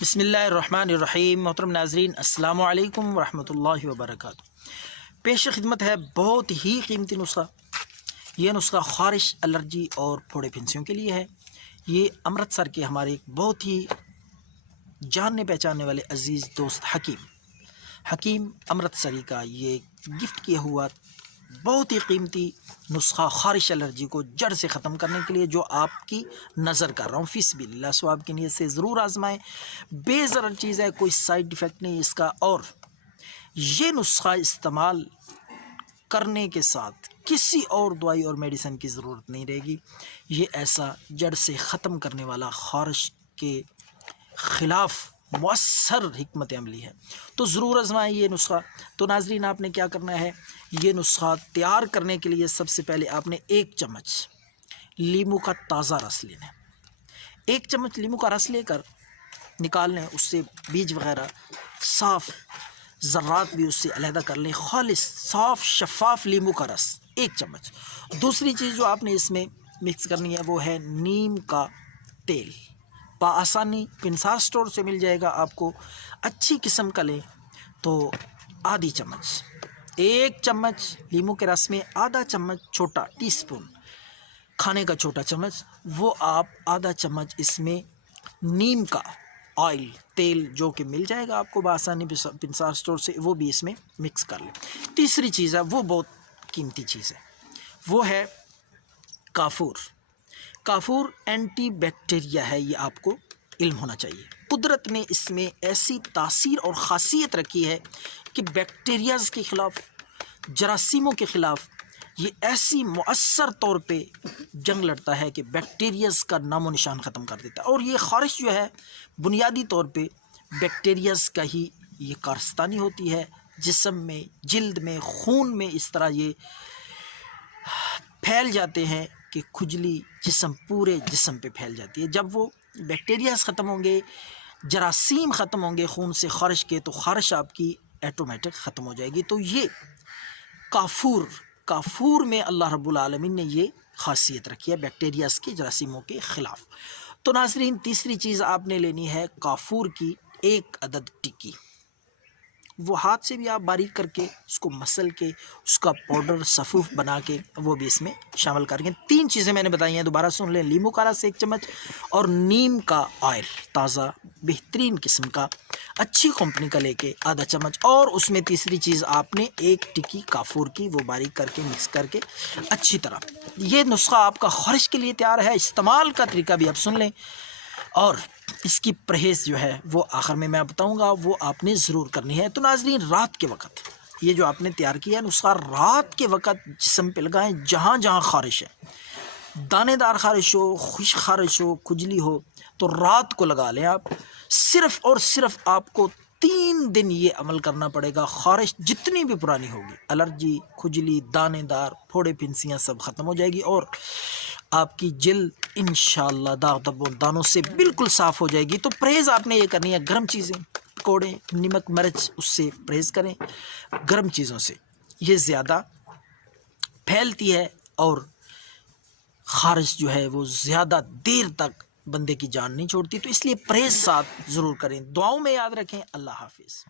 بسم اللہ الرحمن الرحیم۔ محترم ناظرین، السلام علیکم ورحمۃ اللہ وبرکاتہ۔ پیش خدمت ہے بہت ہی قیمتی نسخہ۔ یہ نسخہ خارش، الرجی اور پھوڑے پھنسیوں کے لیے ہے۔ یہ امرتسر کے ہمارے ایک بہت ہی جاننے پہچاننے والے عزیز دوست حکیم امرتسری کا یہ گفٹ کیا ہوا بہت ہی قیمتی نسخہ خارش الرجی کو جڑ سے ختم کرنے کے لیے، جو آپ کی نظر کر رہا ہوں، فی سبیل اللہ ثواب کی نیت سے ضرور آزمائیں۔ بے ضرر چیز ہے، کوئی سائیڈ ایفیکٹ نہیں اس کا، اور یہ نسخہ استعمال کرنے کے ساتھ کسی اور دوائی اور میڈیسن کی ضرورت نہیں رہے گی۔ یہ ایسا جڑ سے ختم کرنے والا خارش کے خلاف مؤثر حکمت عملی ہے، تو ضرور آزمائیں یہ نسخہ۔ تو ناظرین، آپ نے کیا کرنا ہے، یہ نسخہ تیار کرنے کے لیے سب سے پہلے آپ نے 1 چمچ لیمو کا تازہ رس لینا ہے۔ 1 چمچ لیمو کا رس لے کر نکال لیں، اس سے بیج وغیرہ صاف، ذرات بھی اس سے علیحدہ کر لیں۔ خالص صاف شفاف لیمو کا رس 1 چمچ۔ دوسری چیز جو آپ نے اس میں مکس کرنی ہے وہ ہے نیم کا تیل۔ بآسانی پنسار سٹور سے مل جائے گا، آپ کو اچھی قسم کا لیں تو آدھی چمچ۔ 1 چمچ لیمو کے رس میں آدھا چمچ چھوٹا ٹی سپون کھانے کا چھوٹا چمچ، وہ آپ آدھا چمچ اس میں نیم کا آئل، تیل جو کہ مل جائے گا آپ کو بآسانی پنسار سٹور سے، وہ بھی اس میں مکس کر لیں۔ تیسری چیز ہے، وہ بہت قیمتی چیز ہے، وہ ہے کافور۔ کافور اینٹی بیکٹیریا ہے، یہ آپ کو علم ہونا چاہیے۔ قدرت نے اس میں ایسی تاثیر اور خاصیت رکھی ہے کہ بیکٹیریاز کے خلاف، جراثیموں کے خلاف یہ ایسی مؤثر طور پہ جنگ لڑتا ہے کہ بیکٹیریاز کا نام و نشان ختم کر دیتا ہے۔ اور یہ خارش جو ہے بنیادی طور پہ بیکٹیریاز کا ہی یہ کارستانی ہوتی ہے۔ جسم میں، جلد میں، خون میں اس طرح یہ پھیل جاتے ہیں کہ کھجلی پورے جسم پہ پھیل جاتی ہے۔ جب وہ بیکٹیریاز ختم ہوں گے، جراثیم ختم ہوں گے خون سے خارش کے، تو خارش آپ کی ایٹومیٹک ختم ہو جائے گی۔ تو یہ کافور میں اللہ رب العالمین نے یہ خاصیت رکھی ہے بیکٹیریاز کے، جراثیموں کے خلاف۔ تو ناظرین، تیسری چیز آپ نے لینی ہے کافور کی 1 عدد ٹکی۔ وہ ہاتھ سے بھی آپ باریک کر کے اس کو مسل کے اس کا پاؤڈر صفوف بنا کے وہ بھی اس میں شامل کر کے 3 چیزیں میں نے بتائی ہیں، دوبارہ سن لیں۔ لیمو کا رس 1 چمچ اور نیم کا آئل تازہ بہترین قسم کا اچھی کمپنی کا لے کے آدھا چمچ، اور اس میں تیسری چیز آپ نے 1 ٹکی کافور کی، وہ باریک کر کے مکس کر کے اچھی طرح۔ یہ نسخہ آپ کا خارش کے لیے تیار ہے۔ استعمال کا طریقہ بھی آپ سن لیں، اور اس کی پرہیز جو ہے وہ آخر میں بتاؤں گا، وہ آپ نے ضرور کرنی ہے۔ تو ناظرین، رات کے وقت یہ جو آپ نے تیار کیا ہے نسخہ، رات کے وقت جسم پہ لگائیں، جہاں جہاں خارش ہے، دانے دار خارش ہو، خشک خارش ہو، کھجلی ہو، تو رات کو لگا لیں آپ۔ صرف اور صرف آپ کو 3 دن یہ عمل کرنا پڑے گا۔ خارش جتنی بھی پرانی ہوگی، الرجی، کھجلی، دانے دار، پھوڑے پھنسیاں سب ختم ہو جائے گی، اور آپ کی جلد انشاءاللہ داغ دھبوں دانوں سے بالکل صاف ہو جائے گی۔ تو پرہیز آپ نے یہ کرنی ہے، گرم چیزیں، پکوڑے، نمک مرچ، اس سے پرہیز کریں۔ گرم چیزوں سے یہ زیادہ پھیلتی ہے، اور خارش جو ہے وہ زیادہ دیر تک بندے کی جان نہیں چھوڑتی، تو اس لیے پرہیز ساتھ ضرور کریں۔ دعاؤں میں یاد رکھیں۔ اللہ حافظ۔